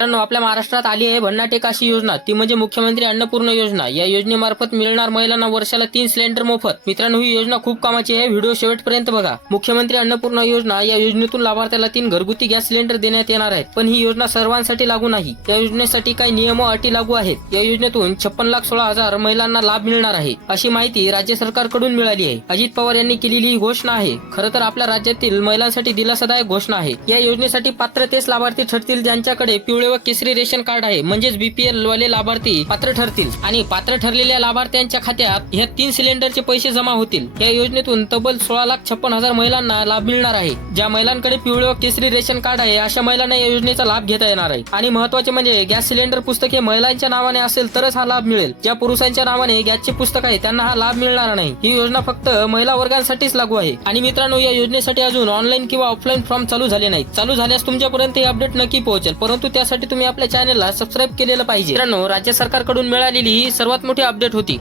मित्रांनो आपल्या महाराष्ट्रात आली आहे भन्नाट अशी योजना. ती म्हणजे मुख्यमंत्री अन्नपूर्ण योजना. या योजनेमार्फत मिळणार महिलांना वर्षाला तीन सिलेंडर मोफत. मित्रांनो ही योजना खूप कामाची आहे. व्हिडिओ शेवटपर्यंत बघा. मुख्यमंत्री अन्नपूर्ण योजना. या योजनेतून लाभार्थ्याला तीन घरगुती गॅस सिलेंडर देण्यात येणार आहेत. पण ही योजना सर्वांसाठी लागू नाही. या योजनेसाठी काही नियम अटी लागू आहेत. या योजनेतून छप्पन लाख सोळा हजार महिलांना लाभ मिळणार आहे अशी माहिती राज्य सरकारकडून मिळाली आहे. अजित पवार यांनी केलेली ही घोषणा आहे. खरं तर आपल्या राज्यातील महिलांसाठी दिलासादायक घोषणा आहे. या योजनेसाठी पात्र तेच लाभार्थी ठरतील ज्यांच्याकडे पिवळे व केसरी रेशन कार्ड आहे. म्हणजेच बीपीएल वाले लाभार्थी पात्र ठरतील. आणि पात्र ठरलेल्या लाभार्थ्यांच्या खात्यात ह्या तीन सिलेंडरचे पैसे जमा होतील. या योजनेतून तब्बल सोळा लाख छप्पन हजार महिलांना लाभ मिळणार आहे. ज्या महिलांकडे पिवळे व केसरी रेशन कार्ड आहे अशा महिलांना या योजनेचा लाभ घेता येणार आहे. आणि महत्त्वाचे म्हणजे गॅस सिलेंडर पुस्तक हे महिलांच्या नावाने असेल तरच हा लाभ मिळेल. ज्या पुरुषांच्या नावाने गॅसचे पुस्तक आहे त्यांना हा लाभ मिळणार नाही. ही योजना फक्त महिला वर्गांसाठीच लागू आहे. आणि मित्रांनो या योजनेसाठी अजून ऑनलाईन किंवा ऑफलाईन फॉर्म चालू झाले नाहीत. चालू झाल्यास तुमच्यापर्यंत हे अपडेट नक्की पोहोचेल. परंतु त्यासाठी त्यासाठी तुम्ही आपल्या चॅनलला सबस्क्राईब केलेलं पाहिजे. मित्रांनो राज्य सरकारकडून मिळालेली ही सर्वात मोठी अपडेट होती.